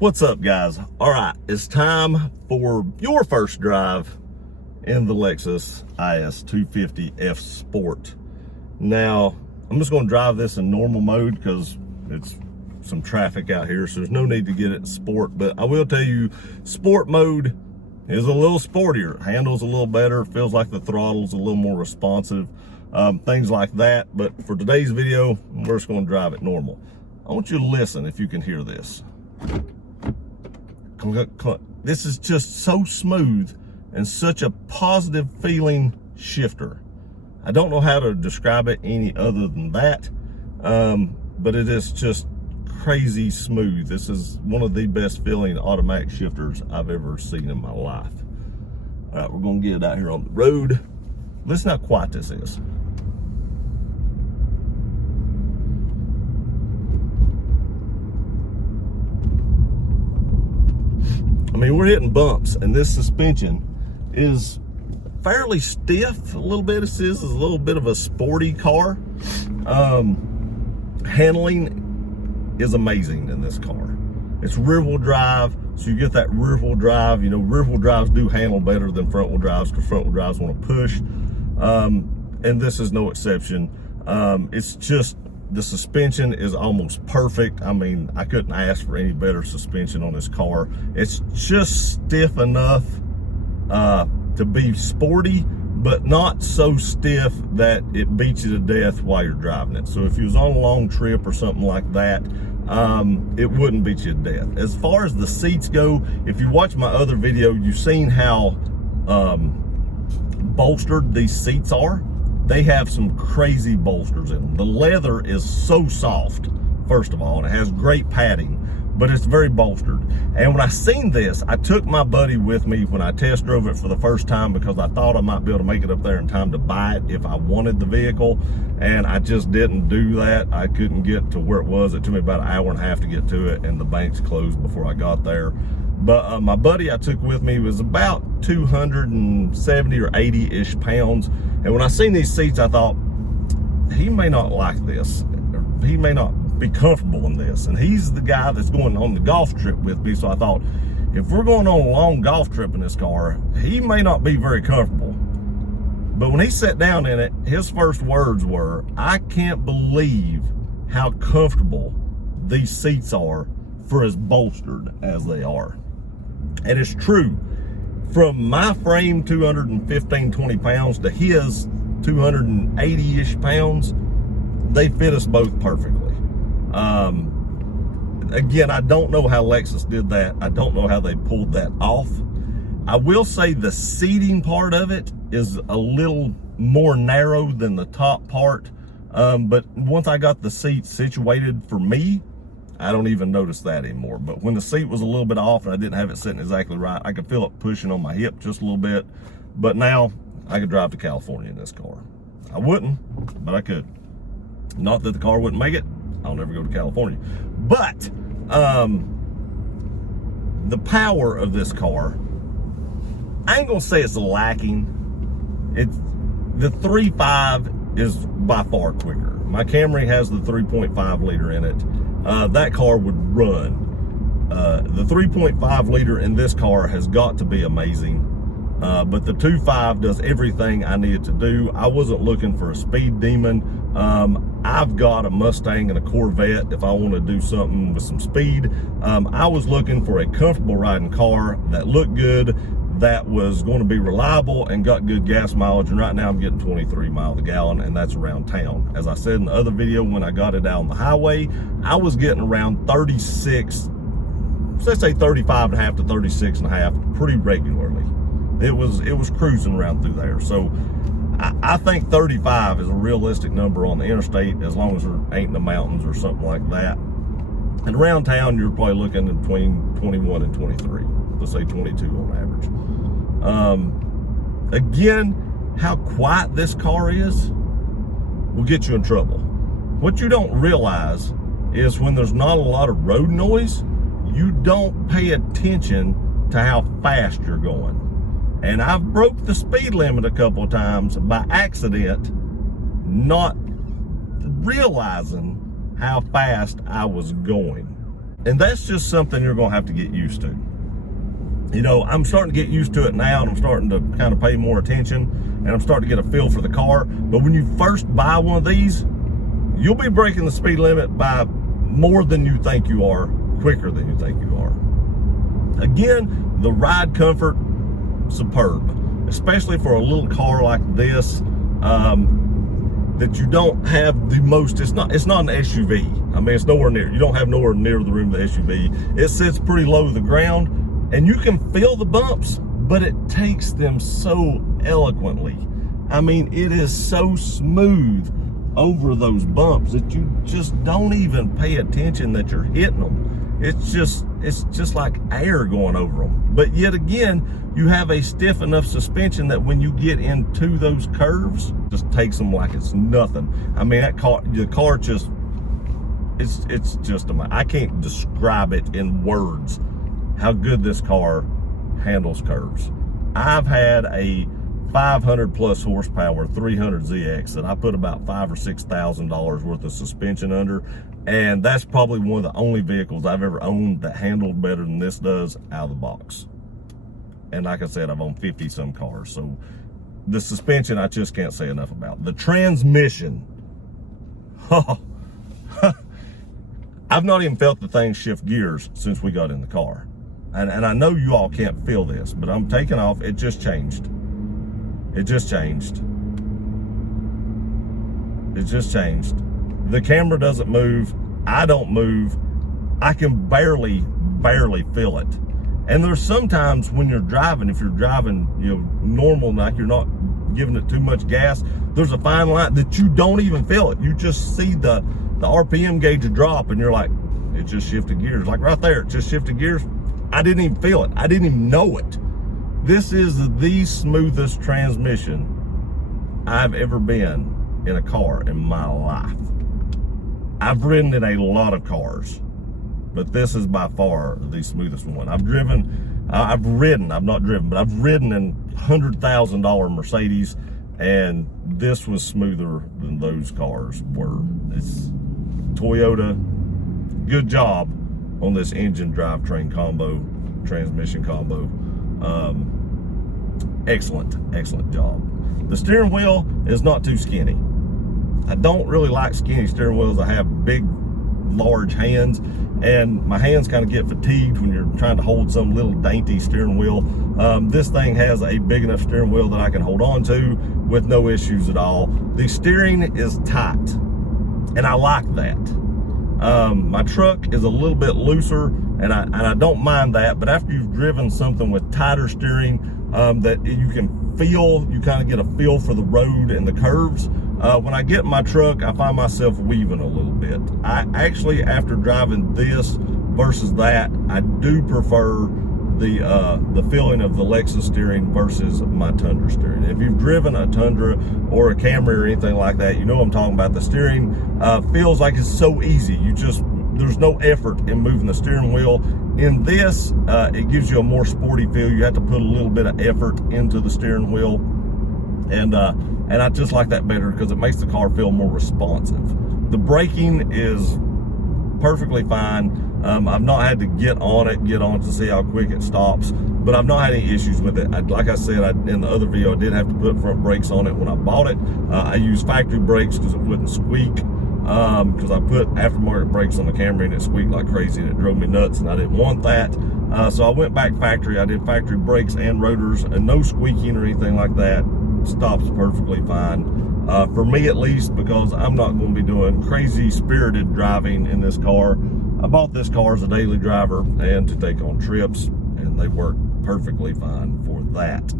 What's up, guys? All right, it's time for your first drive in the Lexus IS 250F Sport. Now, I'm just going to drive this in normal mode because it's some traffic out here, so there's no need to get it in sport. But I will tell you, sport mode is a little sportier. Handles a little better. Feels like the throttle's a little more responsive. Things like that. But for today's video, we're just going to drive it normal. I want you to listen if you can hear this. This is just so smooth and such a positive feeling shifter. I don't know how to describe it any other than that, but it is just crazy smooth. This is one of the best feeling automatic shifters I've ever seen in my life. All right, we're gonna get it out here on the road. Listen how quiet this is. I mean, we're hitting bumps, and this suspension is fairly stiff a little bit. This is a little bit of a sporty car. Handling is amazing in this car. It's rear-wheel drive, so you get that rear-wheel drive. You know, rear-wheel drives do handle better than front-wheel drives because front-wheel drives want to push, and this is no exception. It's just, the suspension is almost perfect. I mean, I couldn't ask for any better suspension on this car. It's just stiff enough to be sporty, but not so stiff that it beats you to death while you're driving it. So if you was on a long trip or something like that, it wouldn't beat you to death. As far as the seats go, if you watch my other video, you've seen how bolstered these seats are. They have some crazy bolsters in them. The leather is so soft, first of all, and it has great padding, but it's very bolstered. And when I seen this, I took my buddy with me when I test drove it for the first time because I thought I might be able to make it up there in time to buy it if I wanted the vehicle, and I just didn't do that. I couldn't get to where it was. It took me about an hour and a half to get to it, and the banks closed before I got there. But my buddy I took with me was about 270 or 80-ish pounds. And when I seen these seats, I thought, he may not like this. He may not be comfortable in this. And he's the guy that's going on the golf trip with me. So I thought, if we're going on a long golf trip in this car, he may not be very comfortable. But when he sat down in it, his first words were, I can't believe how comfortable these seats are for as bolstered as they are. And it's true. From my frame, 215, 20 pounds, to his 280-ish pounds, they fit us both perfectly. Again, I don't know how Lexus did that. I don't know how they pulled that off. I will say the seating part of it is a little more narrow than the top part. But once I got the seat situated for me, I don't even notice that anymore. But when the seat was a little bit off and I didn't have it sitting exactly right, I could feel it pushing on my hip just a little bit. But now I could drive to California in this car. I wouldn't, but I could. Not that the car wouldn't make it. I'll never go to California. But the power of this car, I ain't gonna say it's lacking. The 3.5 is by far quicker. My Camry has the 3.5 liter in it. That car would run. The 3.5 liter in this car has got to be amazing. But the 2.5 does everything I need it to do. I wasn't looking for a speed demon. I've got a Mustang and a Corvette if I want to do something with some speed. I was looking for a comfortable riding car that looked good, that was going to be reliable and got good gas mileage. And right now I'm getting 23 miles a gallon, and that's around town. As I said in the other video, when I got it out on the highway, I was getting around 36, let's say 35 and a half to 36 and a half pretty regularly. It was cruising around through there. So I think 35 is a realistic number on the interstate, as long as there ain't the mountains or something like that. And around town, you're probably looking at between 21 and 23. Let's say 22 on average. Again, how quiet this car is will get you in trouble. What you don't realize is when there's not a lot of road noise, you don't pay attention to how fast you're going. And I've broke the speed limit a couple of times by accident, not realizing how fast I was going. And that's just something you're gonna have to get used to. You know, I'm starting to get used to it now, and I'm starting to kind of pay more attention, and I'm starting to get a feel for the car. But when you first buy one of these, you'll be breaking the speed limit by more than you think you are, quicker than you think you are. Again, the ride comfort, superb, especially for a little car like this, that you don't have the most, it's not an SUV. I mean, it's nowhere near, you don't have nowhere near the room of the SUV. It sits pretty low to the ground, and you can feel the bumps, but it takes them so eloquently. I mean, it is so smooth over those bumps that you just don't even pay attention that you're hitting them. It's just like air going over them. But yet again, you have a stiff enough suspension that when you get into those curves, just takes them like it's nothing. I mean, the car just, it's just, I can't describe it in words how good this car handles curves. I've had a 500 plus horsepower 300ZX that I put about $5,000 or $6,000 worth of suspension under, and that's probably one of the only vehicles I've ever owned that handled better than this does out of the box. And like I said, I've owned 50 some cars, so the suspension I just can't say enough about. The transmission, I've not even felt the thing shift gears since we got in the car. And I know you all can't feel this, but I'm taking off. It just changed. It just changed. It just changed. The camera doesn't move. I don't move. I can barely feel it. And there's sometimes when you're driving, if you're driving, you know, normal, like you're not giving it too much gas, there's a fine line that you don't even feel it. You just see the RPM gauge drop, and you're like, it just shifted gears. Like right there, it just shifted gears. I didn't even feel it. I didn't even know it. This is the smoothest transmission I've ever been in a car in my life. I've ridden in a lot of cars, but this is by far the smoothest one. I've not driven, but I've ridden in $100,000 Mercedes, and this was smoother than those cars were. It's Toyota, good job on this engine drivetrain combo, transmission combo. Excellent job. The steering wheel is not too skinny. I don't really like skinny steering wheels. I have big, large hands, and my hands kind of get fatigued when you're trying to hold some little dainty steering wheel. This thing has a big enough steering wheel that I can hold on to with no issues at all. The steering is tight, and I like that. My truck is a little bit looser, and I don't mind that, but after you've driven something with tighter steering, that you can feel, you kind of get a feel for the road and the curves. When I get in my truck, I find myself weaving a little bit. I actually, after driving this versus that, I do prefer the feeling of the Lexus steering versus my Tundra steering. If you've driven a Tundra or a Camry or anything like that, you know what I'm talking about. The steering feels like it's so easy. There's no effort in moving the steering wheel. In this, it gives you a more sporty feel. You have to put a little bit of effort into the steering wheel. And I just like that better because it makes the car feel more responsive. The braking is perfectly fine. I've not had to get on it to see how quick it stops, but I've not had any issues with it. Like I said in the other video, I did have to put front brakes on it when I bought it. I used factory brakes because it wouldn't squeak, because I put aftermarket brakes on the Camry and it squeaked like crazy and it drove me nuts, and I didn't want that. So I went back factory. I did factory brakes and rotors, and no squeaking or anything like that. Stops perfectly fine. For me at least, because I'm not going to be doing crazy spirited driving in this car. I bought this car as a daily driver and to take on trips, and they work perfectly fine for that.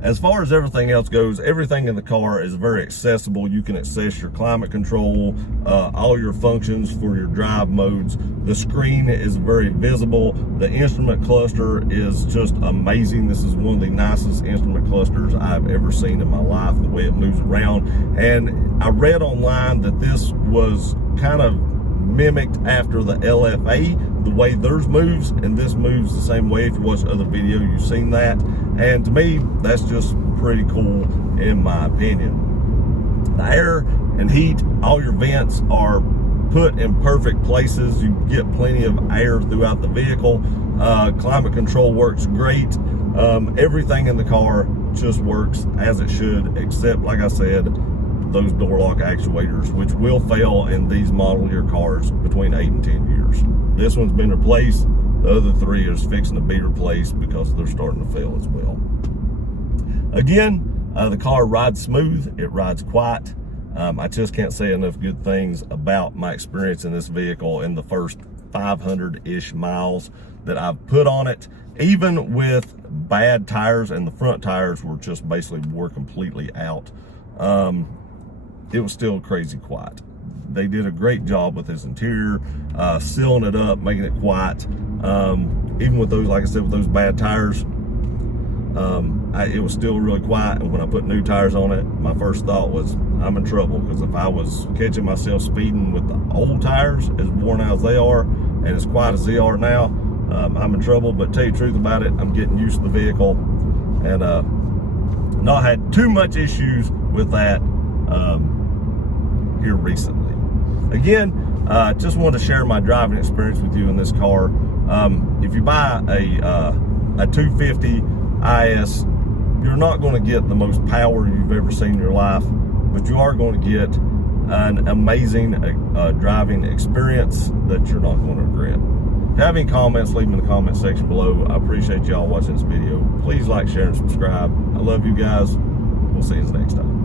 As far as everything else goes, everything in the car is very accessible. You can access your climate control, all your functions for your drive modes. The screen is very visible. The instrument cluster is just amazing. This is one of the nicest instrument clusters I've ever seen in my life, the way it moves around. And I read online that this was kind of mimicked after the LFA, the way theirs moves, and this moves the same way. If you watch other video, you've seen that, and to me that's just pretty cool in my opinion. The air and heat, all your vents are put in perfect places. You get plenty of air throughout the vehicle. Climate control works great. Everything in the car just works as it should, except, like I said, those door lock actuators, which will fail in these model year cars between 8 and 10 years. This one's been replaced. The other 3 is fixing to be replaced because they're starting to fail as well. Again, the car rides smooth, it rides quiet. I just can't say enough good things about my experience in this vehicle in the first 500-ish miles that I've put on it. Even with bad tires, and the front tires were just basically wore completely out, it was still crazy quiet. They did a great job with this interior, sealing it up, making it quiet. Even with those, like I said, with those bad tires, it was still really quiet. And when I put new tires on it, my first thought was, I'm in trouble, because if I was catching myself speeding with the old tires, as worn out as they are and as quiet as they are now, I'm in trouble. But tell you the truth about it, I'm getting used to the vehicle, and not had too much issues with that here recently. Again, just wanted to share my driving experience with you in this car. If you buy a 250 IS, you're not going to get the most power you've ever seen in your life, but you are going to get an amazing driving experience that you're not going to regret. If you have any comments, leave them in the comment section below. I appreciate y'all watching this video. Please like, share, and subscribe. I love you guys. We'll see you next time.